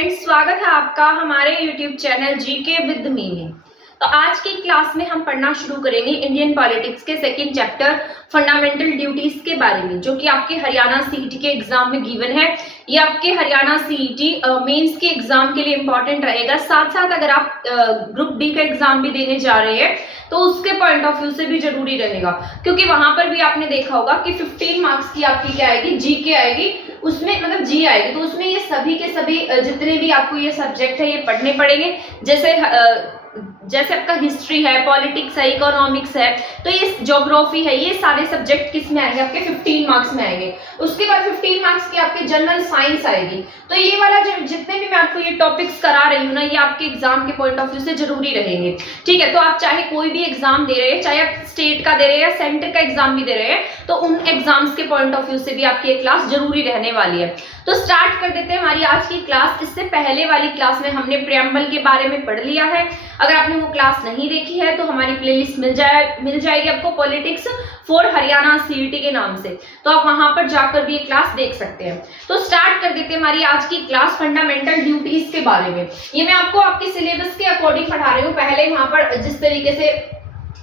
Friends, स्वागत है आपका हमारे YouTube channel GK with me में। तो आज की क्लास में हम पढ़ना शुरू करेंगे इंडियन पॉलिटिक्स के सेकंड चैप्टर फंडामेंटल ड्यूटीज के बारे में, जो कि आपके हरियाणा सीईटी के एग्जाम में गिवन है। ये आपके हरियाणा सीईटी मेंस के एग्जाम के लिए इंपॉर्टेंट रहेगा। साथ साथ अगर आप ग्रुप डी का एग्जाम भी देने जा रहे हैं तो उसके पॉइंट ऑफ व्यू से भी जरूरी रहेगा, क्योंकि वहां पर भी आपने देखा होगा कि 15 मार्क्स की आपकी क्या आएगी, जी के आएगी, उसमें मतलब जी आएगी। तो उसमें ये सभी के सभी जितने भी आपको ये सब्जेक्ट है ये पढ़ने पड़ेंगे। जैसे आपका हिस्ट्री है, पॉलिटिक्स है, इकोनॉमिक्स है, तो ये ज्योग्राफी है, ये सारे सब्जेक्ट किस में आएंगे, आपके 15 मार्क्स में आएंगे। उसके बाद 15 मार्क्स की आपके जनरल साइंस आएगी। तो ये वाला जितने भी मैं आपको ये टॉपिक्स करा रही हूँ ना, ये आपके एग्जाम के पॉइंट ऑफ व्यू से जरूरी रहेंगे। ठीक है, तो आप चाहे कोई भी एग्जाम दे रहे हैं, चाहे आप स्टेट का दे रहे हैं या सेंटर का एग्जाम भी दे रहे हैं, तो उन एग्जाम्स के पॉइंट ऑफ व्यू से भी आपकी क्लास जरूरी रहने वाली है। तो स्टार्ट कर देते हैं हमारी आज की क्लास। इससे पहले वाली क्लास में हमने प्रेम्बल के बारे में पढ़ लिया है। अगर आपने वो क्लास नहीं देखी है तो हमारी प्लेलिस्ट मिल जाएगी आपको, पॉलिटिक्स फॉर हरियाणा सीईटी के नाम से, तो आप वहां पर जाकर भी ये क्लास देख सकते हैं। तो स्टार्ट कर देते हैं हमारी आज की क्लास फंडामेंटल ड्यूटीज के बारे में। ये मैं आपको आपके सिलेबस के अकॉर्डिंग पढ़ा रही हूँ। पहले वहां पर जिस तरीके से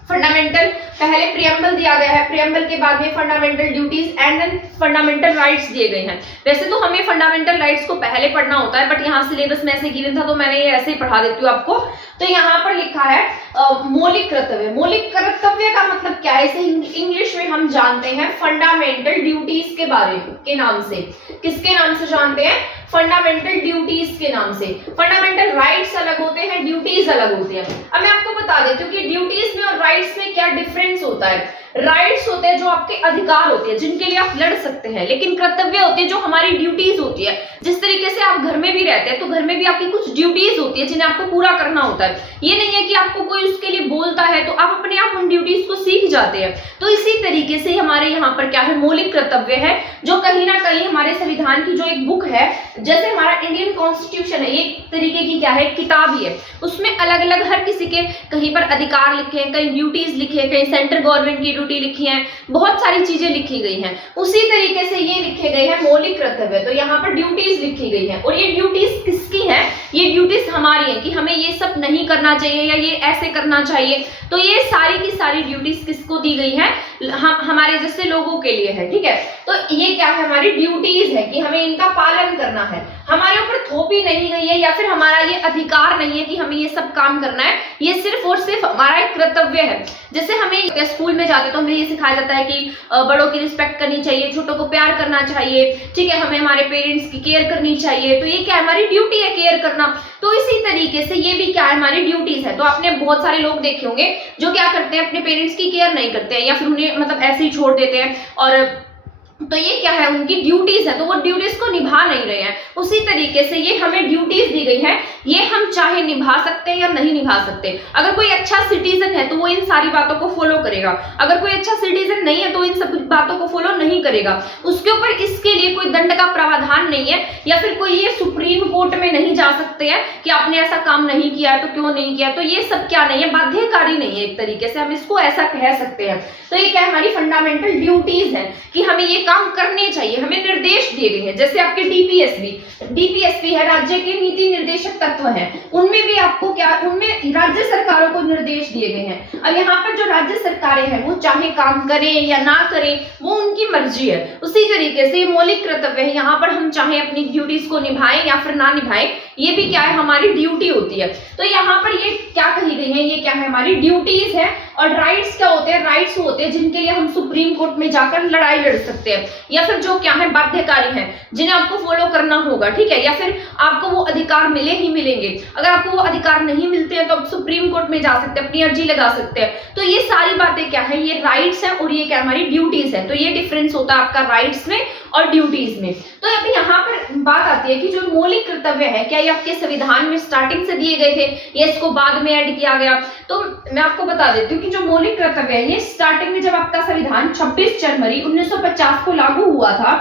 फंडामेंटल पहले प्रियम्बल दिया गया है, प्रियम्बल के बाद में fundamental duties and then fundamental rights दिए गए हैं। वैसे तो हमें फंडामेंटल राइट्स को पहले पढ़ना होता है, बट यहाँ सिलेबस में ऐसे गिवन था तो मैंने ये ऐसे ही पढ़ा देती हूँ आपको। तो यहाँ पर लिखा है मौलिक कर्तव्य। मौलिक कर्तव्य का मतलब क्या है, इसे इंग्लिश में हम जानते हैं फंडामेंटल ड्यूटीज के बारे के नाम से। किसके नाम से जानते हैं? फंडामेंटल ड्यूटीज के नाम से। फंडामेंटल राइट्स अलग होते हैं, ड्यूटीज अलग होते हैं। अब मैं आपको बता देती हूँ कि ड्यूटीज में और राइट्स में क्या डिफरेंस होता है। राइट्स होते हैं जो आपके अधिकार होते हैं, जिनके लिए आप लड़ सकते हैं, लेकिन कर्तव्य होते हैं जो हमारी ड्यूटीज होती है। जिस तरीके से आप घर में भी रहते हैं तो घर में भी आपकी कुछ ड्यूटीज होती है जिन्हें आपको पूरा करना होता है। ये नहीं है कि आपको कोई उसके लिए बोलता है तो आप अपने आप उन ड्यूटीज को सीख जाते हैं। तो इसी तरीके से हमारे यहाँ पर क्या है, मौलिक कर्तव्य है, जो कहीं ना कहीं हमारे संविधान की जो एक बुक है, जैसे हमारा इंडियन कॉन्स्टिट्यूशन है, ये तरीके की क्या है, किताब ही है। उसमें अलग अलग हर किसी के कहीं पर अधिकार लिखे हैं, कहीं ड्यूटीज लिखे हैं, कहीं सेंट्रल गवर्नमेंट की ड्यूटी लिखी है, बहुत सारी चीजें लिखी गई हैं। उसी तरीके से ये लिखे गए हैं मौलिक कर्तव्य। तो यहाँ पर ड्यूटीज लिखी गई है, और ये ड्यूटीज किसकी है? ये ड्यूटीज हमारी है कि हमें ये सब नहीं करना चाहिए या ये ऐसे करना चाहिए। तो ये सारी की सारी ड्यूटीज किसको दी गई है? हमारे जैसे लोगों के लिए है। ठीक है, तो ये क्या है, हमारी ड्यूटीज है कि हमें इनका पालन करना है। हमारे ऊपर थोपी नहीं गई है या फिर हमारा ये अधिकार नहीं है कि हमें ये सब काम करना है। ये सिर्फ और सिर्फ हमारा एक कर्तव्य है। जैसे हमें स्कूल में जाते तो हमें ये सिखाया जाता है कि बड़ों की रिस्पेक्ट करनी चाहिए, छोटों को प्यार करना चाहिए। ठीक है, हमें हमारे पेरेंट्स की केयर करनी चाहिए। तो ये क्या है, हमारी ड्यूटी है केयर करना। तो इसी तरीके से ये भी क्या है, हमारी ड्यूटीज है। तो आपने बहुत सारे लोग देखे होंगे जो क्या करते हैं, अपने पेरेंट्स की केयर नहीं करते हैं या फिर उन्हें मतलब ऐसे ही छोड़ देते हैं, और तो ये क्या है, उनकी ड्यूटीज है, तो वो ड्यूटीज को निभा नहीं रहे हैं। उसी तरीके से ये हमें ड्यूटीज दी गई है, ये हम चाहे निभा सकते हैं या नहीं निभा सकते। अगर कोई अच्छा सिटीजन है तो वो इन सारी बातों को फॉलो करेगा, अगर कोई अच्छा सिटीजन नहीं है तो इन सब बातों को फॉलो नहीं करेगा। उसके ऊपर इसके लिए कोई दंड का प्रावधान नहीं है, या फिर कोई ये सुप्रीम कोर्ट में नहीं जा सकते हैं कि आपने ऐसा काम नहीं किया है तो क्यों नहीं किया। तो ये सब क्या नहीं है, बाध्यकारी नहीं है, एक तरीके से हम इसको ऐसा कह सकते हैं। तो ये क्या है, हमारी फंडामेंटल ड्यूटीज है कि हमें ये काम करने चाहिए, हमें निर्देश दिए गए हैं। जैसे आपके डीपीएसबी है, राज्य के नीति निर्देशक तत्व है, उनमें भी आपको क्या, उनमें राज्य सरकारों को निर्देश दिए गए हैं। अब यहाँ पर जो राज्य सरकारें हैं वो चाहे काम करें या ना करें, वो उनकी मर्जी है। उसी तरीके से मौलिक कर्तव्य है, यहाँ पर हम चाहे अपनी ड्यूटीज को निभाएं या फिर ना निभाएं, ये भी क्या है, हमारी ड्यूटी होती है। तो यहाँ पर ये क्या कही गई है, ये क्या है, हमारी ड्यूटीज है। और राइट्स क्या होते हैं? राइट्स होते हैं जिनके लिए हम सुप्रीम कोर्ट में जाकर लड़ाई लड़ सकते हैं, या फिर जो क्या है, बाध्यकारी हैं, जिन्हें आपको फॉलो करना होगा। ठीक है, या फिर आपको वो अधिकार मिले ही मिलेंगे। अगर आपको वो अधिकार नहीं मिलते हैं तो आप सुप्रीम कोर्ट में जा सकते हैं, अपनी अर्जी लगा सकते हैं। तो ये सारी बातें क्या है, ये राइट्स है, और ये क्या, हमारी ड्यूटीज है। तो ये डिफरेंस होता है आपका राइट्स में और ड्यूटीज में। तो अभी यहाँ पर बात आती है कि जो मौलिक कर्तव्य है, क्या ये आपके संविधान में स्टार्टिंग से दिए गए थे या इसको बाद में ऐड किया गया? तो मैं आपको बता देती हूँ कि जो मौलिक कर्तव्य है, ये स्टार्टिंग में जब आपका संविधान 26 जनवरी 1950 को लागू हुआ था,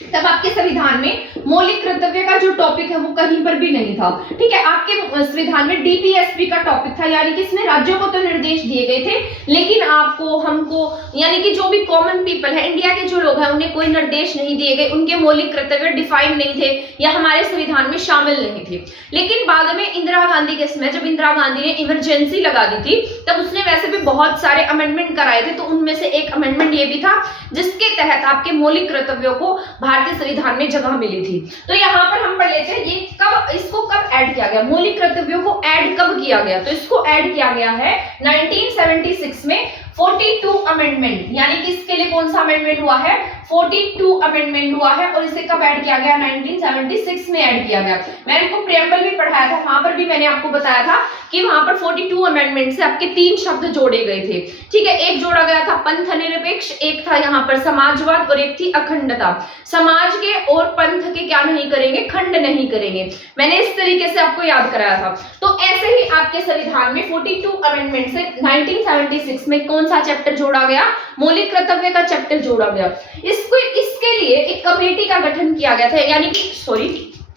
तब आपके संविधान में मौलिक कर्तव्य का जो टॉपिक है वो कहीं पर भी नहीं था। ठीक है, आपके संविधान में डीपीएसपी का टॉपिक था, यानी कि इसमें राज्यों को तो निर्देश दिए गए थे, लेकिन आपको, हमको, यानी कि जो भी कॉमन पीपल है, इंडिया के जो लोग हैं, उन्हें कोई निर्देश नहीं दिए गए, उनके मौलिक कर्तव्य डिफाइन नहीं थे या हमारे संविधान में शामिल नहीं थे। लेकिन बाद में इंदिरा गांधी के समय, जब इंदिरा गांधी ने इमरजेंसी लगा दी थी, तब उसने वैसे भी बहुत सारे अमेंडमेंट कराए थे, तो उनमें से एक अमेंडमेंट ये भी था जिसके तहत आपके मौलिक कर्तव्यों को भारतीय संविधान में जगह मिली थी। तो यहाँ पर हम पढ़ लेते हैं ये कब, इसको कब ऐड किया गया, मौलिक कर्तव्यों को ऐड कब किया गया। तो इसको ऐड किया गया है 1976 में 42 अमेंडमेंट, यानी कि इसके लिए कौन सा अमेंडमेंट हुआ है, 42 अमेंडमेंट हुआ है। और इसे कब ऐड किया गया, 1976 में ऐड किया गया। मैंने आपको प्रेम्बल भी पढ़ाया था, वहां पर भी मैंने आपको बताया था कि वहां पर 42 अमेंडमेंट से आपके 3 शब्द जोड़े गए थे। ठीक है, एक जोड़ा गया था पंथ निरपेक्ष, एक था यहाँ पर समाजवाद और एक थी अखंडता। समाज के और पंथ के क्या नहीं करेंगे, खंड नहीं करेंगे। मैंने इस तरीके से आपको याद कराया था। तो ऐसे ही आपके संविधान में 42 अमेंडमेंट से 1976 में कौन सा चैप्टर जोड़ा गया, मौलिक कर्तव्य का चैप्टर जोड़ा गया। इसके लिए एक कमेटी का गठन किया गया था, यानी कि सॉरी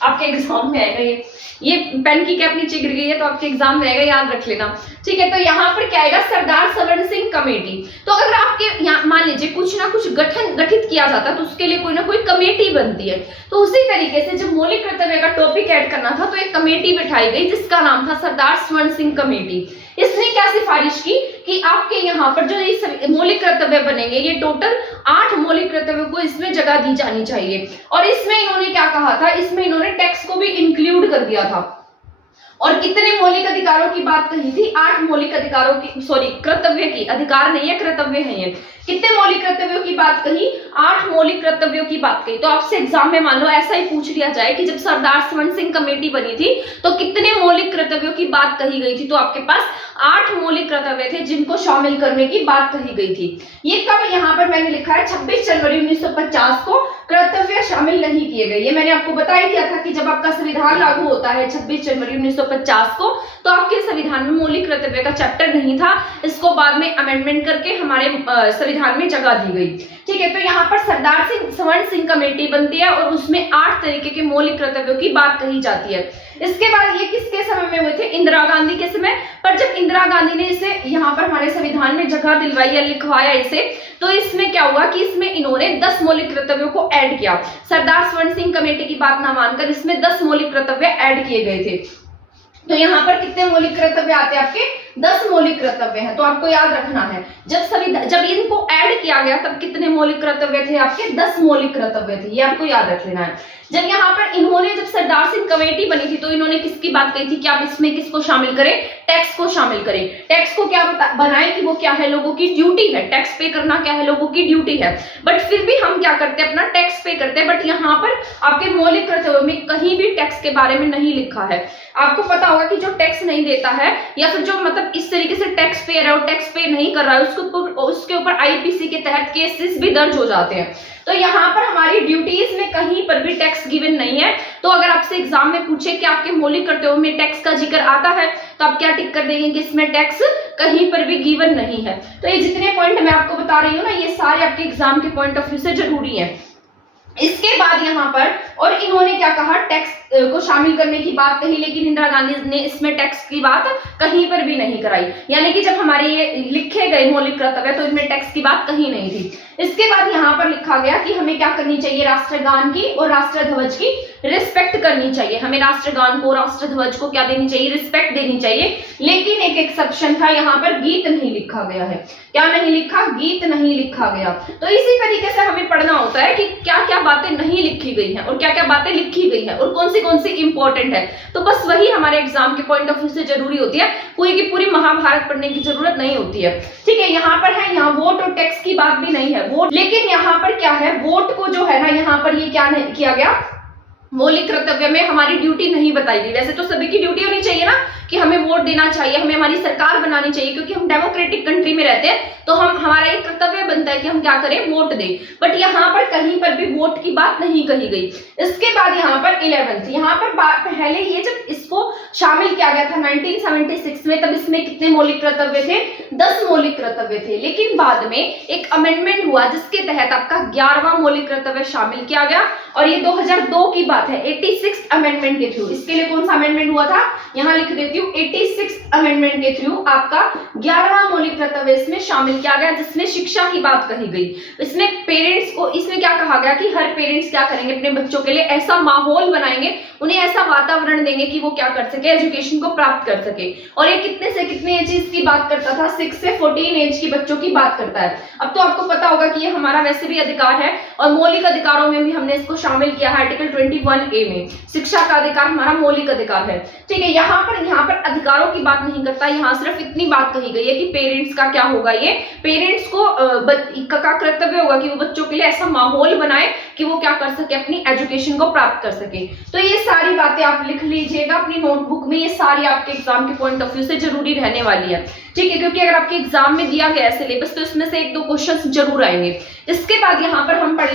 आपके एग्जाम में आएगा, ये पेन की कैप नीचे गिर गई है तो आपके एग्जाम में आएगा, याद रख लेना। ठीक है, तो यहाँ पर क्या आएगा, सरदार सवर्ण सिंह कमेटी। तो अगर आपके यहाँ मान लीजिए कुछ ना कुछ गठित किया जाता तो उसके लिए कोई ना कोई कमेटी बनती है। तो उसी तरीके से जब मौलिक कर्तव्य का टॉपिक ऐड करना था तो एक कमेटी बिठाई गई जिसका नाम था सरदार सवर्ण सिंह कमेटी। इसने क्या सिफारिश की कि आपके यहाँ पर जो ये मौलिक कर्तव्य बनेंगे, ये टोटल 8 मौलिक कर्तव्यों को इसमें जगह दी जानी चाहिए। और इसमें इन्होंने क्या कहा था, इसमें इन्होंने टैक्स को भी इंक्लूड कर दिया था। और कितने मौलिक अधिकारों की बात कही थी, 8 मौलिक अधिकारों की, सॉरी कर्तव्य की, अधिकार नहीं है कर्तव्य है ये। कितने मौलिक कर्तव्यों की बात कही, 8 मौलिक कर्तव्यों की बात कही। तो आपसे एग्जाम में मान लो ऐसा ही पूछ लिया जाए कि जब सरदार सवर्ण सिंह कमेटी बनी थी तो कितने मौलिक कर्तव्यों की बात कही गई थी, तो आपके पास 8 मौलिक कर्तव्य थे जिनको शामिल करने की बात कही गई थी। ये कब, यहाँ पर मैंने लिखा है 26 जनवरी 1950 को कर्तव्य शामिल नहीं किए गए। ये मैंने आपको बता ही दिया था कि जब आपका संविधान लागू होता है 26 जनवरी 1950 को, तो आपके संविधान में मौलिक कर्तव्य का चैप्टर नहीं था। इसको बाद में अमेंडमेंट करके हमारे संविधान में जगह दी गई। ठीक है, तो यहाँ पर सरदार सवर्ण सिंह कमेटी बनती है और उसमें 8 तरीके के मौलिक कर्तव्यों की बात कही जाती है। इसके बाद ये किसके समय में हुए थे, इंदिरा गांधी के समय। पर जब इंदिरा गांधी ने इसे यहाँ पर हमारे संविधान में जगह दिलवाई या लिखवाया इसे, तो इसमें क्या हुआ कि इसमें इन्होंने 10 मौलिक कर्तव्यों को ऐड किया। सरदार सवर्ण सिंह कमेटी की बात ना मानकर इसमें 10 मौलिक कर्तव्य ऐड किए गए थे। तो यहाँ पर कितने मौलिक कर्तव्य आते हैं, आपके 10 मौलिक कर्तव्य हैं। तो आपको याद रखना है जब इनको ऐड किया गया तब कितने मौलिक कर्तव्य थे, आपके 10 मौलिक कर्तव्य थे। ये आपको याद रख लेना है। जब यहाँ पर इन्होंने, जब सरदार सिंह कमेटी बनी थी तो इन्होंने किसकी बात कही थी कि आप इसमें किसको शामिल करें, टैक्स को शामिल करें। टैक्स को क्या बनाए कि वो क्या है, लोगों की ड्यूटी है, टैक्स पे करना क्या है, लोगों की ड्यूटी है। बट फिर भी हम क्या करते हैं, अपना टैक्स पे करते हैं। बट यहाँ पर आपके मौलिक कर्तव्यों में कहीं भी टैक्स के बारे में नहीं लिखा है। आपको पता होगा कि जो टैक्स नहीं देता है या फिर जो मतलब इस तरीके से टैक्स पेयर है और टैक्स पे नहीं कर रहा है, उसके ऊपर आईपीसी के तहत केसेस भी दर्ज हो जाते हैं। तो यहाँ पर हमारी ड्यूटीज में कहीं पर भी टैक्स गिवन नहीं है। तो अगर आपसे एग्जाम में पूछे कि आपके मौलिक कर्तव्यों में टैक्स का जिक्र आता है तो आप क्या टिक कर देंगे कि इसमें टैक्स कहीं पर भी गिवन नहीं है। तो ये जितने पॉइंट मैं आपको बता रही हूँ ना, ये सारे आपके एग्जाम के पॉइंट ऑफ व्यू से जरूरी है। इसके बाद यहाँ पर और इन्होंने क्या कहा, टैक्स को शामिल करने की बात कही, लेकिन इंदिरा गांधी ने इसमें टैक्स की बात कहीं पर भी नहीं कराई। यानी कि जब हमारे ये लिखे गए मौलिक कर्तव्य तो इनमें टैक्स की बात कहीं नहीं थी। इसके बाद यहाँ पर लिखा गया कि हमें क्या करनी चाहिए, राष्ट्रगान की और राष्ट्रध्वज की रिस्पेक्ट करनी चाहिए। हमें राष्ट्रगान को, राष्ट्रध्वज को क्या देनी चाहिए, रिस्पेक्ट देनी चाहिए। लेकिन एक एक्सेप्शन था, यहाँ पर गीत नहीं लिखा गया है। क्या नहीं लिखा, गीत नहीं लिखा गया। तो इसी तरीके से हमें पढ़ना होता है कि क्या क्या बातें नहीं लिखी गई हैं और क्या क्या बातें लिखी गई हैं और कौन सी इंपॉर्टेंट है। तो बस वही हमारे एग्जाम के पॉइंट ऑफ व्यू से जरूरी होती है, पूरी की पूरी महाभारत पढ़ने की जरूरत नहीं होती है। ठीक है, यहाँ पर है, यहाँ वोट और टैक्स की बात भी नहीं है, वोट, लेकिन यहाँ पर क्या है, वोट को जो है ना, यहाँ पर ये क्या नहीं किया गया, मौलिक कर्तव्य में हमारी ड्यूटी नहीं बताई गई। वैसे तो सभी की ड्यूटी होनी चाहिए ना कि हमें वोट देना चाहिए, हमें हमारी सरकार बनानी चाहिए, क्योंकि हम डेमोक्रेटिक कंट्री में रहते हैं, तो हमारा एक कर्तव्य बनता है कि हम क्या करें, वोट दें। बट यहाँ पर कहीं पर भी वोट की बात नहीं कही गई। इसके बाद यहाँ पर 11th, यहाँ पर पहले ये जब इसको शामिल किया गया था 1976 में, तब इसमें कितने मौलिक कर्तव्य थे, 10 मौलिक कर्तव्य थे। लेकिन बाद में एक अमेंडमेंट हुआ जिसके तहत आपका 11वां मौलिक कर्तव्य शामिल किया गया, और ये 2002 की बात है, 86 अमेंडमेंट के थ्रू। इसके लिए कौन सा अमेंडमेंट हुआ था, यहाँ लिख देती हूँ, 86 अमेंडमेंट के थ्रू आपका 11वां मौलिक कर्तव्य इसमें शामिल किया गया, जिसमें शिक्षा की बात कही गई। इसमें पेरेंट्स को, इसमें क्या कहा गया कि हर पेरेंट्स क्या करेंगे, अपने बच्चों के लिए ऐसा माहौल बनाएंगे, उन्हें ऐसा वातावरण देंगे कि वो क्या कर सके, एजुकेशन को प्राप्त कर सके। और ये कितने से कितने एज की बात करता था, 6 से 14 एज की बच्चों की बात करता है। अब तो आपको पता होगा कि ये हमारा वैसे भी अधिकार है, और मौलिक अधिकारों में भी हमने इसको शामिल किया है आर्टिकल 21A में। शिक्षा का अधिकार हमारा मौलिक अधिकार है, ठीक है। यहाँ पर अधिकारों की बात नहीं करता, यहाँ सिर्फ इतनी बात कही गई है कि पेरेंट्स का क्या होगा, ये पेरेंट्स को का कर्तव्य होगा कि वो बच्चों के लिए ऐसा माहौल बनाए कि वो क्या कर सके, अपनी एजुकेशन को प्राप्त कर सके। तो ये सारी बातें आप लिख लीजिएगा अपनी नोटबुक में, ये सारी आपके एग्जाम के पॉइंट ऑफ व्यू से जरूरी रहने वाली है, ठीक है, क्योंकि अगर आपके एग्जाम में दिया गया है सिलेबस तो इसमें से 1-2 क्वेश्चंस जरूर आएंगे। इसके बाद यहाँ पर हम पढ़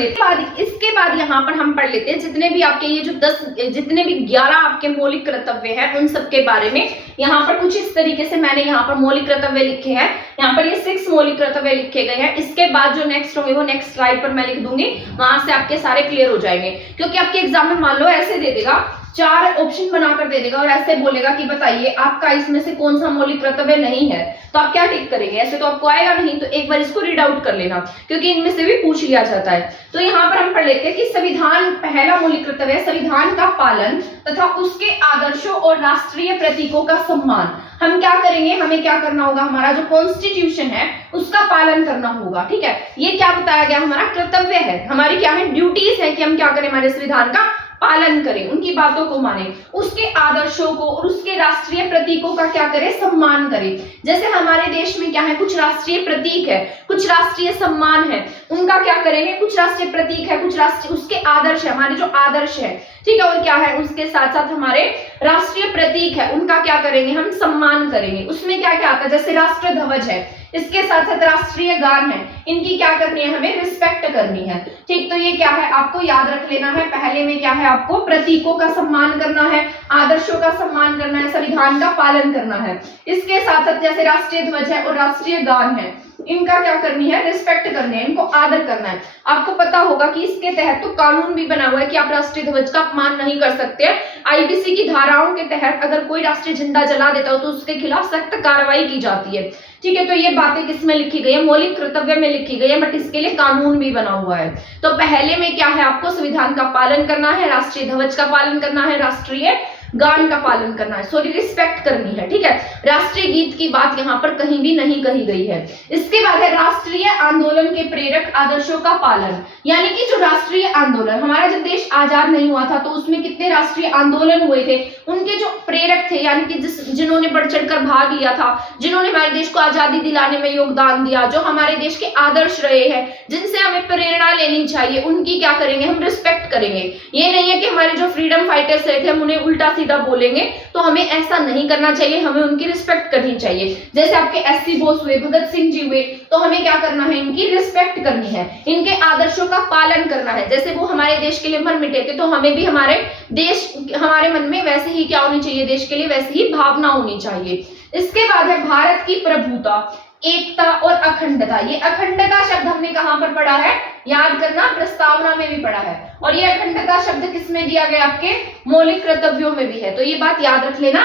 लेते हैं जितने भी आपके ये जो 11 आपके मौलिक कर्तव्य हैं उन सब के बारे में। यहाँ पर कुछ इस तरीके से मैंने यहाँ पर मौलिक कर्तव्य लिखे हैं, यहाँ पर ये 6 मौलिक कर्तव्य लिखे गए हैं। इसके बाद जो नेक्स्ट होंगे वो नेक्स्ट स्लाइड पर मैं लिख दूंगी, वहां से आपके सारे क्लियर हो जाएंगे। क्योंकि आपके एग्जाम में मान लो ऐसे दे देगा, 4 ऑप्शन बनाकर दे देगा और ऐसे बोलेगा कि बताइए आपका इसमें से कौन सा मौलिक कर्तव्य नहीं है, तो आप क्या टिक करेंगे, ऐसे तो आपको आएगा नहीं। तो एक बार इसको रीड आउट कर लेना, क्योंकि इनमें से भी पूछ लिया जाता है। तो यहाँ पर हम पढ़ लेते हैं कि संविधान, पहला मौलिक कर्तव्य है संविधान का पालन तथा उसके आदर्शों और राष्ट्रीय प्रतीकों का सम्मान। हम क्या करेंगे, हमें क्या करना होगा, हमारा जो कॉन्स्टिट्यूशन है उसका पालन करना होगा, ठीक है। ये क्या बताया गया, हमारा कर्तव्य है, हमारी क्या है, ड्यूटीज है कि हम क्या करें, हमारे संविधान का पालन करें, उनकी बातों को माने, उसके आदर्शों को और उसके राष्ट्रीय प्रतीकों का क्या करें, सम्मान करें। जैसे हमारे देश में क्या है, कुछ राष्ट्रीय प्रतीक है, कुछ राष्ट्रीय सम्मान है, उनका क्या करेंगे, कुछ राष्ट्रीय प्रतीक है, कुछ राष्ट्रीय उसके आदर्श है, हमारे जो आदर्श है, ठीक है, और क्या है, उसके साथ साथ हमारे राष्ट्रीय प्रतीक है, उनका क्या करेंगे, हम सम्मान करेंगे। उसमें क्या क्या आता है, जैसे राष्ट्र ध्वज है, इसके साथ साथ राष्ट्रीय गान है, इनकी क्या करनी है, हमें रिस्पेक्ट करनी है, ठीक। तो ये क्या है, आपको याद रख लेना है। पहले में क्या है, आपको प्रतीकों का सम्मान करना है, आदर्शों का सम्मान करना है, संविधान का पालन करना है। इसके साथ साथ जैसे राष्ट्रीय ध्वज है और राष्ट्रीय गान है, इनका क्या करनी है, रिस्पेक्ट करनी है, इनको आदर करना है। आपको पता होगा कि इसके तहत तो कानून भी बना हुआ है कि आप राष्ट्रीय ध्वज का अपमान नहीं कर सकते। आईपीसी की धाराओं के तहत अगर कोई राष्ट्रीय झंडा जला देता हो तो उसके खिलाफ सख्त कार्रवाई की जाती है, ठीक है। तो ये बातें किसमें लिखी गई है, मौलिक कर्तव्य में लिखी गई है, बट इसके लिए कानून भी बना हुआ है। तो पहले में क्या है, आपको संविधान का पालन करना है, राष्ट्रीय ध्वज का पालन करना है, राष्ट्रीय गान का पालन करना है, सॉरी रिस्पेक्ट करनी है, ठीक है। राष्ट्रीय गीत की बात यहाँ पर कहीं भी नहीं कही गई है। इसके बाद है राष्ट्रीय आंदोलन के प्रेरक आदर्शों का पालन, यानी कि जो राष्ट्रीय आंदोलन, हमारा जब देश आजाद नहीं हुआ था तो उसमें कितने राष्ट्रीय आंदोलन हुए थे, उनके जो प्रेरक थे, यानी कि जिन्होंने बढ़ चढ़कर भाग लिया था, जिन्होंने हमारे देश को आजादी दिलाने में योगदान दिया, जो हमारे देश के आदर्श रहे हैं, जिनसे हमें प्रेरणा लेनी चाहिए, उनकी क्या करेंगे, हम रिस्पेक्ट करेंगे। ये नहीं है कि हमारे जो फ्रीडम फाइटर्स रहे थे हम उन्हें उल्टा सीधा बोलेंगे, तो हमें ऐसा नहीं करना चाहिए, हमें उनकी रिस्पेक्ट करनी चाहिए। जैसे आपके एससी बोस हुए, भगत सिंह जी हुए, तो हमें क्या करना है, इनकी रिस्पेक्ट करनी है, इनके आदर्शों का पालन करना है। जैसे वो हमारे देश के लिए मर मिटे थे, तो हमें भी हमारे देश, हमारे मन में वैसे ही क्या होनी चाहिए, देश के लिए वैसी ही भावना होनी चाहिए। इसके बाद है भारत की प्रभुता, एकता और अखंडता। ये अखंडता शब्द हमने कहां पर पढ़ा है, याद करना, प्रस्तावना में भी पढ़ा है, और ये अखंडता शब्द किसमें दिया गया, आपके मौलिक कर्तव्यों में भी है। तो ये बात याद रख लेना,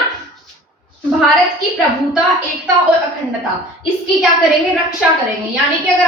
भारत की प्रभुता, एकता और अखंडता, इसकी क्या करेंगे, रक्षा करेंगे। यानी कि अगर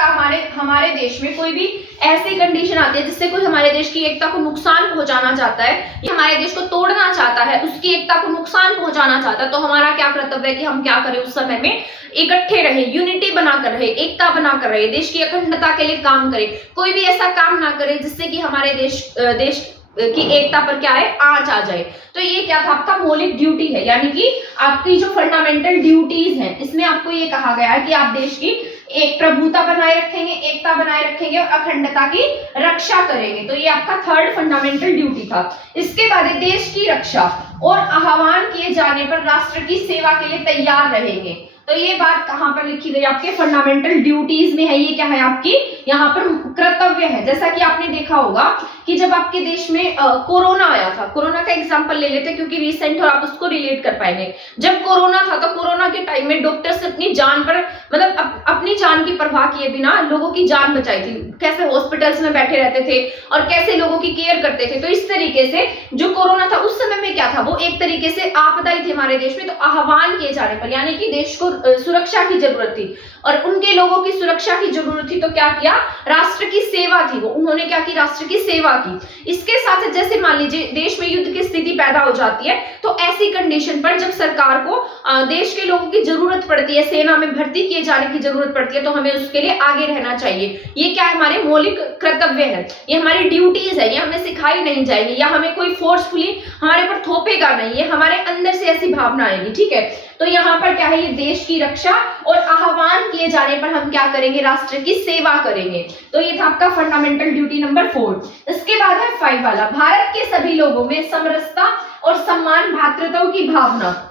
हमारे देश में कोई भी ऐसी कंडीशन आती है जिससे कोई हमारे देश की एकता को नुकसान पहुंचाना चाहता है, या हमारे देश को तोड़ना चाहता है, उसकी एकता को नुकसान पहुंचाना चाहता है, तो हमारा क्या कर्तव्य है कि हम क्या करें, उस समय में इकट्ठे रहे, यूनिटी बनाकर रहे, एकता बनाकर रहे, देश की अखंडता के लिए काम करें। कोई भी ऐसा काम ना करे जिससे कि हमारे देश की एकता पर क्या है, आंच आ जाए। तो ये क्या था, आपका मौलिक ड्यूटी है, यानी कि आपकी जो फंडामेंटल ड्यूटीज हैं, इसमें आपको ये कहा गया है कि आप देश की एक प्रभुता बनाए रखेंगे, एकता बनाए रखेंगे और अखंडता की रक्षा करेंगे। तो ये आपका थर्ड फंडामेंटल ड्यूटी था। इसके बाद है देश की रक्षा और आह्वान किए जाने पर राष्ट्र की सेवा के लिए तैयार रहेंगे। तो ये बात कहां पर लिखी गई आपके फंडामेंटल ड्यूटीज में है। ये क्या है आपकी यहाँ पर कर्तव्य है। जैसा कि आपने देखा होगा कि जब आपके देश में कोरोना आया था, कोरोना का एग्जांपल ले लेते क्योंकि रिसेंट और आप उसको रिलेट कर पाएंगे। जब कोरोना था तो कोरोना के टाइम में डॉक्टर्स अपनी जान पर मतलब अपनी जान की परवाह किए बिना लोगों की जान बचाई थी। कैसे हॉस्पिटल्स में बैठे रहते थे और कैसे लोगों की केयर करते थे। तो इस तरीके से जो कोरोना था उस समय में क्या था, वो एक तरीके से आपदा ही थी हमारे देश में। तो आह्वान किए जाने पर यानी कि देश को सुरक्षा की जरूरत थी और उनके लोगों की सुरक्षा की जरूरत थी, तो क्या किया, राष्ट्र की सेवा थी वो, उन्होंने क्या की, राष्ट्र की सेवा की। इसके साथ जैसे मान लीजिए देश में युद्ध की स्थिति पैदा हो जाती है, तो ऐसी कंडीशन पर जब सरकार को देश के लोगों की जरूरत पड़ती है, सेना में भर्ती किए जाने की जरूरत पड़ती है, तो हमें उसके लिए आगे रहना चाहिए। ये क्या है, हमारे मौलिक कर्तव्य है, ये हमारी ड्यूटीज है, ये हमें सिखाई नहीं जाएगी या हमें कोई फोर्सफुली हमारे ऊपर थोपेगा नहीं, ये हमारे अंदर से ऐसी भावना आएगी। ठीक है, तो यहाँ पर क्या है, ये देश की रक्षा और आह्वान किए जाने पर हम क्या करेंगे, राष्ट्र की सेवा करेंगे। तो ये था आपका फंडामेंटल ड्यूटी नंबर 4। इसके बाद है 5 वाला, भारत के सभी लोगों में समरसता और सम्मान भातृत्व की भावना,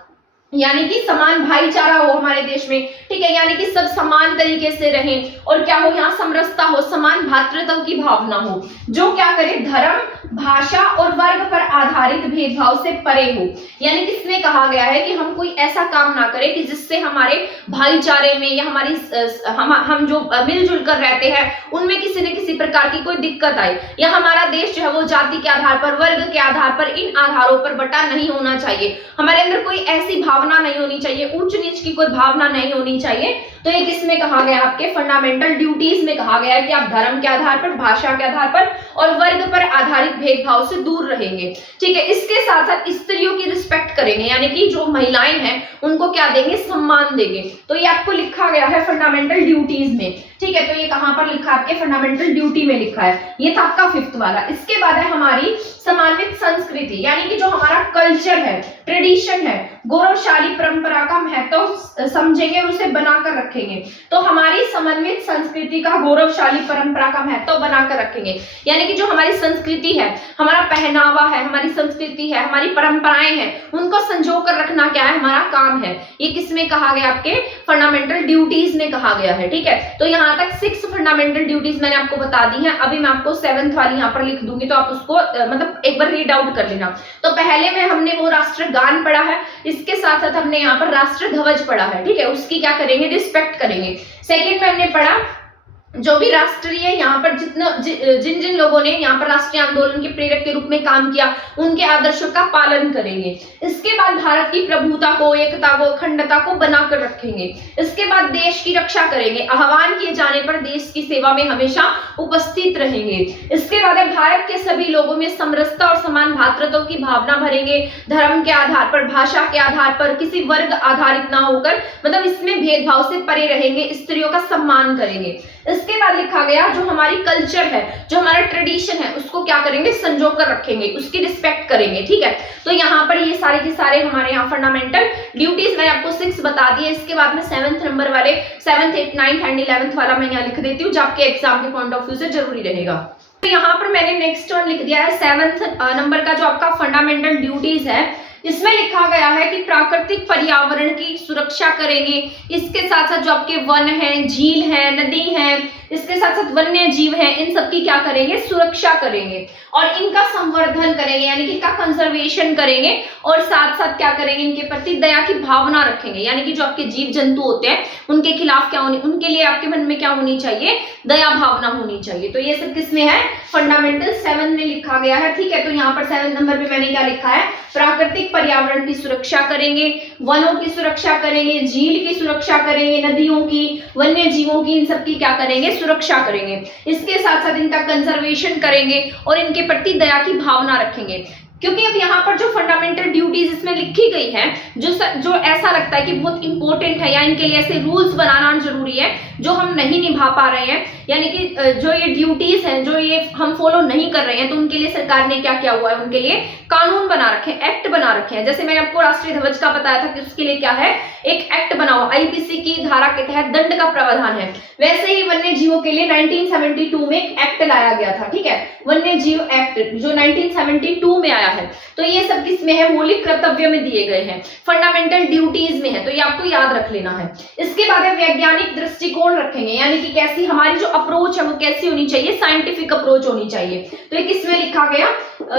यानी कि समान भाईचारा हो हमारे देश में। ठीक है, यानी कि सब समान तरीके से रहें और क्या हो, यहाँ समरसता हो, समान भातृत्व की भावना हो, जो क्या करे, धर्म, भाषा और वर्ग पर आधारित भेदभाव से परे हो। यानी कि इसमें कहा गया है कि हम कोई ऐसा काम ना करें कि जिससे हमारे भाईचारे में या हमारी हम जो मिलजुल कर रहते हैं उनमें किसी न किसी प्रकार की कोई दिक्कत आए, या हमारा देश जो है वो जाति के आधार पर, वर्ग के आधार पर, इन आधारों पर बटा नहीं होना चाहिए। हमारे अंदर कोई ऐसी भावना नहीं होनी चाहिए, ऊंच नीच की कोई भावना नहीं होनी चाहिए। तो ये किसमें कहा गया, आपके फंडामेंटल ड्यूटीज में कहा गया है कि आप धर्म के आधार पर, भाषा के आधार पर और वर्ग पर आधारित भेदभाव से दूर रहेंगे। ठीक है, इसके साथ साथ स्त्रियों की रिस्पेक्ट करेंगे, यानी कि जो महिलाएं हैं उनको क्या देंगे, सम्मान देंगे। तो ये आपको लिखा गया है फंडामेंटल ड्यूटीज में। ठीक है, तो ये कहां पर लिखा है, आपके फंडामेंटल ड्यूटी में लिखा है। ये था आपका 5th वाला। इसके बाद है हमारी समन्वित संस्कृति, यानी कि जो हमारा कल्चर है, ट्रेडिशन है, गौरवशाली परंपरा का महत्व समझेंगे और उसे बनाकर रखेंगे। तो हमारी समन्वित संस्कृति का, गौरवशाली परंपरा का महत्व बनाकर रखेंगे, यानी कि जो हमारी संस्कृति है, हमारा पहनावा है, हमारी संस्कृति है, हमारी परंपराएं हैं, उनको संजो कर रखना क्या है, हमारा काम है। ये किसमें कहा गया, आपके फंडामेंटल ड्यूटीज में कहा गया है। ठीक है, तो यहाँ तक 6 फंडामेंटल ड्यूटीज मैंने आपको बता दी हैं। अभी मैं आपको 7th वाली यहाँ पर लिख दूंगी, तो आप उसको मतलब एक बार रीड आउट कर लेना। तो पहले में हमने वो राष्ट्रगान पढ़ा है, इसके साथ साथ हमने यहाँ पर राष्ट्र ध्वज पढ़ा है। ठीक है, उसकी क्या करेंगे, रिस्पेक्ट करेंगे। सेकेंड में हमने पढ़ा जो भी राष्ट्रीय यहाँ पर जिन जिन लोगों ने यहाँ पर राष्ट्रीय आंदोलन के प्रेरक के रूप में काम किया, उनके आदर्शों का पालन करेंगे। इसके बाद भारत की प्रभुता को, एकता को, अखंडता को बनाकर रखेंगे। इसके बाद देश की रक्षा करेंगे, आह्वान किए जाने पर देश की सेवा में हमेशा उपस्थित रहेंगे। इसके बाद भारत के सभी लोगों में समरसता और समान भातृत्व की भावना भरेंगे, धर्म के आधार पर, भाषा के आधार पर, किसी वर्ग आधारित ना होकर, मतलब इसमें भेदभाव से परे रहेंगे, स्त्रियों का सम्मान करेंगे। इसके बाद लिखा गया जो हमारी कल्चर है, जो हमारा ट्रेडिशन है, उसको क्या करेंगे, संजो कर रखेंगे, उसकी रिस्पेक्ट करेंगे। ठीक है, तो यहाँ पर ये सारे के सारे हमारे यहाँ फंडामेंटल ड्यूटीज मैंने आपको 6 बता दिए। इसके बाद में 7th नंबर वाले 7th, 8th, 9th and 11th वाला मैं यहाँ लिख देती हूँ, जो आपके एग्जाम के पॉइंट ऑफ व्यू से जरूरी रहेगा। तो यहाँ पर मैंने नेक्स्ट वन लिख दिया है 7th नंबर का, जो आपका फंडामेंटल ड्यूटीज है। इसमें लिखा गया है कि प्राकृतिक पर्यावरण की सुरक्षा करेंगे। इसके साथ साथ जो आपके वन हैं, झील हैं, नदी हैं, इसके साथ साथ वन्य जीव हैं, इन सब की क्या करेंगे, सुरक्षा करेंगे और इनका संवर्धन करेंगे, यानी कि इनका कंजर्वेशन करेंगे और साथ साथ क्या करेंगे, इनके प्रति दया की भावना रखेंगे। यानी कि जो आपके जीव जंतु होते हैं उनके खिलाफ क्या होनी, उनके लिए आपके मन में क्या होनी चाहिए, दया भावना होनी चाहिए। तो ये सब किसमें है, फंडामेंटल 7 में लिखा गया है। ठीक है, तो यहाँ पर 7 नंबर पे मैंने क्या लिखा है, प्राकृतिक पर्यावरण की सुरक्षा करेंगे, वनों की सुरक्षा करेंगे, झील की सुरक्षा करेंगे, नदियों की, वन्य जीवों की, इन सब की क्या करेंगे, सुरक्षा करेंगे। इसके साथ साथ इनका कंजर्वेशन करेंगे और इनके प्रति दया की भावना रखेंगे। क्योंकि अब यहाँ पर जो फंडामेंटल ड्यूटीज इसमें लिखी गई है, जो ऐसा लगता है कि बहुत इंपॉर्टेंट है या इनके लिए ऐसे रूल्स बनाना जरूरी है जो हम नहीं निभा पा रहे हैं, यानी कि जो ये ड्यूटीज हैं जो ये हम फॉलो नहीं कर रहे हैं, तो उनके लिए सरकार ने क्या किया हुआ है, उनके लिए कानून बना रखे हैं, एक्ट बना रखे हैं। जैसे मैंने आपको राष्ट्रीय ध्वज का बताया था कि उसके लिए क्या है, एक एक्ट बना हुआ, आईपीसी की धारा के तहत दंड का प्रावधान है। वैसे ही वन्य जीवों के लिए 1972 में एक एक्ट लाया गया था, ठीक है, वन्य जीव एक्ट जो 1972 में आया है। तो ये सब किसमें है, मौलिक कर्तव्य में दिए गए हैं, फंडामेंटल ड्यूटीज में है, तो ये आपको याद रख लेना है। इसके बाद वैज्ञानिक दृष्टिकोण रखेंगे, यानी कि कैसी हमारी जो अप्रोच है वो कैसी होनी चाहिए, साइंटिफिक अप्रोच होनी चाहिए। तो ये किसमें लिखा गया,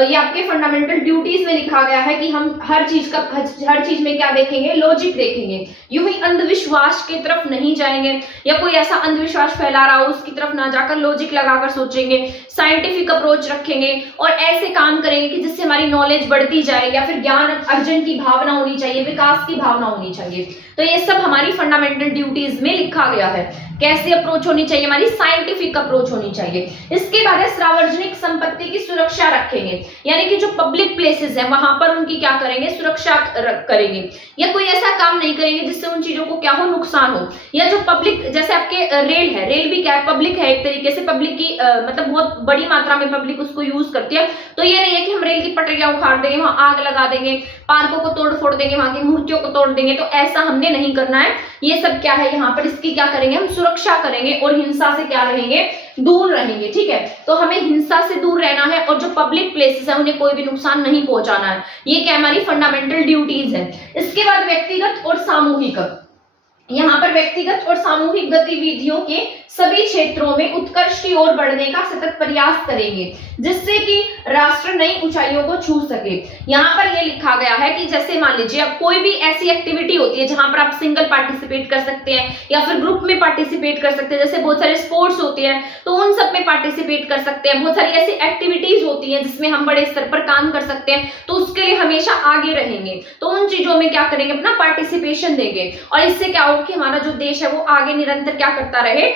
ये आपके फंडामेंटल ड्यूटीज में लिखा गया है कि हम हर चीज में क्या देखेंगे, लॉजिक देखेंगे, यूं ही अंधविश्वास की तरफ नहीं जाएंगे, या कोई ऐसा अंधविश्वास फैला रहा हो उसकी तरफ ना जाकर लॉजिक लगाकर सोचेंगे, साइंटिफिक अप्रोच रखेंगे और ऐसे काम करेंगे कि जिससे हमारी नॉलेज बढ़ती जाए, या फिर ज्ञान अर्जन की भावना होनी चाहिए, विकास की भावना होनी चाहिए। तो ये सब हमारी फंडामेंटल ड्यूटीज में लिखा गया है। कैसे अप्रोच होनी चाहिए, हमारी साइंटिफिक अप्रोच होनी चाहिए। इसके बाद है सार्वजनिक संपत्ति की सुरक्षा रखेंगे, यानी कि जो पब्लिक प्लेसेस है वहां पर उनकी क्या करेंगे, सुरक्षा करेंगे, या कोई ऐसा काम नहीं करेंगे जिससे उन चीजों को क्या हो, नुकसान हो। या जो पब्लिक, जैसे आपके रेल है, रेल भी क्या है, पब्लिक है, एक तरीके से पब्लिक की मतलब बहुत बड़ी मात्रा में पब्लिक उसको यूज करती है। तो ये नहीं है कि हम रेल की पटरियां उखाड़ देंगे, वहां आग लगा देंगे, पार्कों को तोड़ फोड़ देंगे, वहां की मूर्तियों को तोड़ देंगे, तो ऐसा हमने नहीं करना है। ये सब क्या है, यहाँ पर इसकी क्या करेंगे, हम सुरक्षा करेंगे और हिंसा से क्या रहेंगे, दूर रहेंगे, ठीक है। तो हमें हिंसा से दूर रहना है और जो पब्लिक प्लेसेस है उन्हें कोई भी नुकसान नहीं पहुंचाना है। ये क्या हमारी फंडामेंटल ड्यूटीज है। इसके बाद व्यक्तिगत और सामूहिक, यहाँ पर व्यक्तिगत और सामूहिक गतिविधियों के सभी क्षेत्रों में उत्कर्ष की ओर बढ़ने का सतत प्रयास करेंगे, जिससे कि राष्ट्र नई ऊंचाइयों को छू सके। यहाँ पर यह लिखा गया है कि जैसे मान लीजिए अब कोई भी ऐसी एक्टिविटी होती है जहां पर आप सिंगल पार्टिसिपेट कर सकते हैं या फिर ग्रुप में पार्टिसिपेट कर सकते हैं, जैसे बहुत सारे स्पोर्ट्स होते हैं तो उन सब में पार्टिसिपेट कर सकते हैं। बहुत सारी ऐसी एक्टिविटीज होती है जिसमें हम बड़े स्तर पर काम कर सकते हैं, तो उसके लिए हमेशा आगे रहेंगे, तो उन चीजों में क्या करेंगे, अपना पार्टिसिपेशन देंगे। और इससे क्या होगा कि हमारा जो देश है वो आगे निरंतर क्या करता रहे,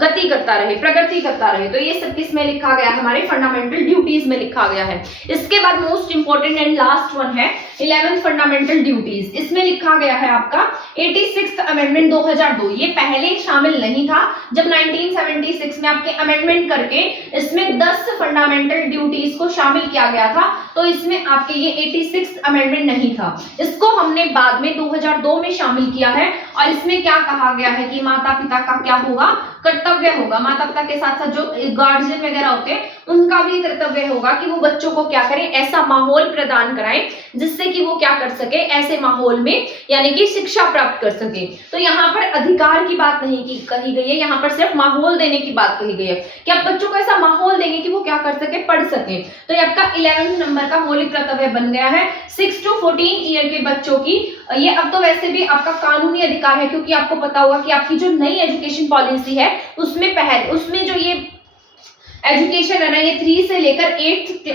गति करता रहे, प्रगति करता रहे। तो ये सब किसमें लिखा गया, हमारे फंडामेंटल ड्यूटीज में लिखा गया है। इसके बाद most important and last one है 11th फंडामेंटल ड्यूटीज। इसमें लिखा गया है आपका 86th अमेंडमेंट 2002। ये पहले शामिल नहीं था, जब 1976 में आपके अमेंडमेंट करके इसमें 10 फंडामेंटल ड्यूटीज को शामिल किया गया था, तो इसमें आपके ये 86th अमेंडमेंट नहीं था। इसको हमने बाद में 2002 में शामिल किया है और इसमें क्या कहा गया है कि माता पिता का क्या होगा, कर्तव्य होगा। माता पिता के साथ साथ जो गार्जियन वगैरह होते हैं उनका भी कर्तव्य होगा कि वो बच्चों को क्या करें, ऐसा माहौल प्रदान कराएं जिससे कि वो क्या कर सके, ऐसे माहौल में यानी कि शिक्षा प्राप्त कर सके। तो यहाँ पर अधिकार की बात नहीं कही गई है, यहाँ पर सिर्फ माहौल देने की बात कही गई है कि आप बच्चों को ऐसा माहौल देंगे कि वो क्या कर सके, पढ़ सके। तो ये आपका 11 नंबर का मौलिक कर्तव्य बन गया है 6 to 14 ईयर के बच्चों की। ये अब तो वैसे भी आपका कानूनी अधिकार है, क्योंकि आपको पता होगा कि आपकी जो नई एजुकेशन पॉलिसी है उसमें जो ये एजुकेशन है ना, ये 3 से लेकर 8th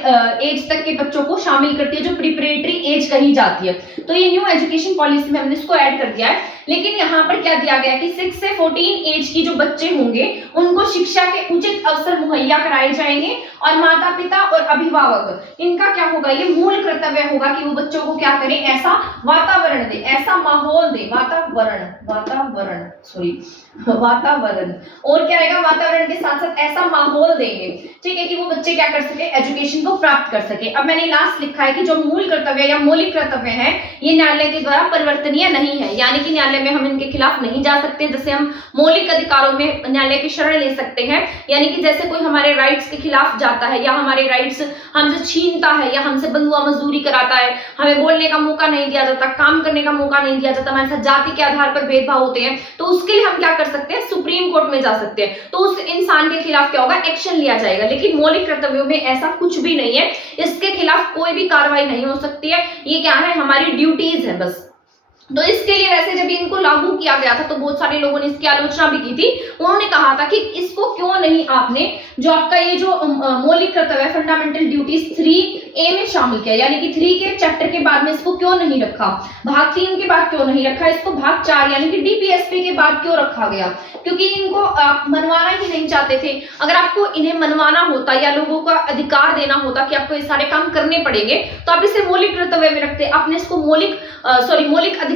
एज तक के बच्चों को शामिल करती है, जो प्रिपरेटरी एज कही जाती है। तो ये न्यू एजुकेशन पॉलिसी में हमने इसको ऐड कर दिया है। लेकिन यहाँ पर क्या दिया गया कि 6 से 14 एज की जो बच्चे होंगे उनको शिक्षा के उचित अवसर मुहैया कराए जाएंगे और माता पिता और अभिभावक इनका क्या होगा, ये मूल कर्तव्य होगा कि वो बच्चों को क्या करें, ऐसा वातावरण दे, ऐसा माहौल दे, वातावरण और क्या रहेगा, वातावरण के साथ साथ ऐसा माहौल देंगे, ठीक है, कि वो बच्चे क्या कर सके, एजुकेशन को प्राप्त कर सके। अब मैंने लास्ट लिखा है कि जो मूल कर्तव्य या मौलिक कर्तव्य है ये न्यायालय के द्वारा परिवर्तनीय नहीं है, यानी कि न्यायालय में हम इनके खिलाफ नहीं जा सकते। जैसे हम मौलिक अधिकारों में न्यायालय की शरण ले सकते हैं, यानी कि जैसे कोई हमारे राइट्स के खिलाफ जाता है या हमारे राइट्स हमसे छीनता है या हमसे बंधुआ मजदूरी कराता है, हमें बोलने का मौका नहीं दिया जाता, काम करने का मौका नहीं दिया जाता, हमारे साथ जाति के आधार पर भेदभाव होते हैं, तो उसके लिए हम क्या कर सकते हैं, सुप्रीम कोर्ट में जा सकते हैं। तो उस इंसान के खिलाफ क्या होगा, एक्शन लिया जाएगा। लेकिन मौलिक कर्तव्यों में ऐसा कुछ भी नहीं है, इसके खिलाफ कोई भी कार्रवाई नहीं हो सकती है। ये क्या है, हमारी ड्यूटीज है बस। तो इसके लिए वैसे जब इनको लागू किया गया था तो बहुत सारे लोगों ने इसकी आलोचना भी की थी। उन्होंने कहा था कि इसको क्यों नहीं आपने जो आपका ये जो मौलिक कर्तव्य फंडामेंटल ड्यूटीज 3A में शामिल किया, यानी कि 3 के चैप्टर के बाद में इसको क्यों नहीं रखा, भाग 3 के बाद क्यों नहीं रखा, इसको भाग 4 यानी कि DPSP के बाद क्यों रखा गया, क्योंकि इनको आप मनवाना ही नहीं चाहते थे। अगर आपको इन्हें मनवाना होता या लोगों का अधिकार देना होता कि आपको ये सारे काम करने पड़ेंगे तो आप इसे मौलिक कर्तव्य में रखते, आपने इसको मौलिक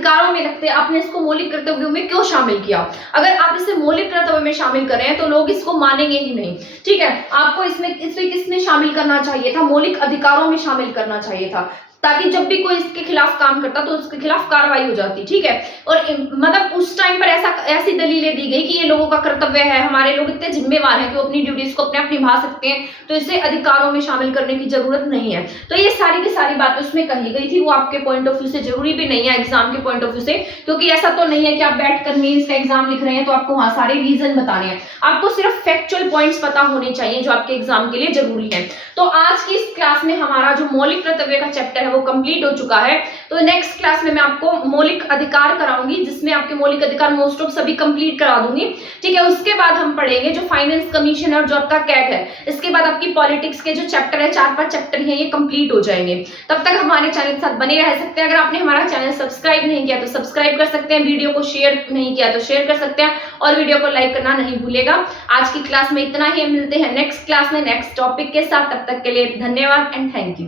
अधिकारों में रखते हैं, आपने इसको मौलिक कर्तव्यों में क्यों शामिल किया? अगर आप इसे मौलिक कर्तव्य में शामिल कर रहे हैं तो लोग इसको मानेंगे ही नहीं। ठीक है, आपको इसमें किसमें शामिल करना चाहिए था? मौलिक अधिकारों में शामिल करना चाहिए था, ताकि जब भी कोई इसके खिलाफ काम करता तो उसके खिलाफ कार्रवाई हो जाती। ठीक है, और मतलब उस टाइम पर ऐसी दलीलें दी गई कि ये लोगों का कर्तव्य है, हमारे लोग इतने जिम्मेवार हैं कि वो अपनी ड्यूटीज को अपने आप निभा सकते हैं, तो इसे अधिकारों में शामिल करने की जरूरत नहीं है। तो ये सारी की सारी बातें उसमें कही गई थी, वो आपके पॉइंट ऑफ व्यू से जरूरी भी नहीं है एग्जाम के पॉइंट ऑफ व्यू से, क्योंकि ऐसा तो नहीं है कि आप बैठकर मेंस का एग्जाम लिख रहे हैं तो आपको वहां सारे रीजन बताने हैं। आपको सिर्फ फैक्चुअल पॉइंट्स पता होने चाहिए जो आपके एग्जाम के लिए जरूरी है। तो आज की इस क्लास में हमारा जो मौलिक कर्तव्य का चैप्टर है वो कंप्लीट हो चुका है। तो नेक्स्ट क्लास में मैं आपको मौलिक अधिकार कराऊंगी, जिसमें आपके मौलिक अधिकार मोस्ट ऑफ सभी कंप्लीट करा दूंगी। ठीक है, उसके बाद हम पढ़ेंगे जो फाइनेंस कमीशन और जो आपका कैग है, इसके बाद आपकी पॉलिटिक्स के जो चैप्टर है, 4-5 चैप्टर हैं, ये कंप्लीट हो जाएंगे। तब तक हमारे चैनल के साथ बने रह सकते हैं। अगर आपने हमारा चैनल सब्सक्राइब नहीं किया तो सब्सक्राइब कर सकते हैं, वीडियो को शेयर नहीं किया तो शेयर कर सकते हैं, और वीडियो को लाइक करना नहीं भूलेगा। आज की क्लास में इतना ही, मिलते हैं नेक्स्ट क्लास में नेक्स्ट टॉपिक के साथ। तब तक के लिए धन्यवाद एंड थैंक यू।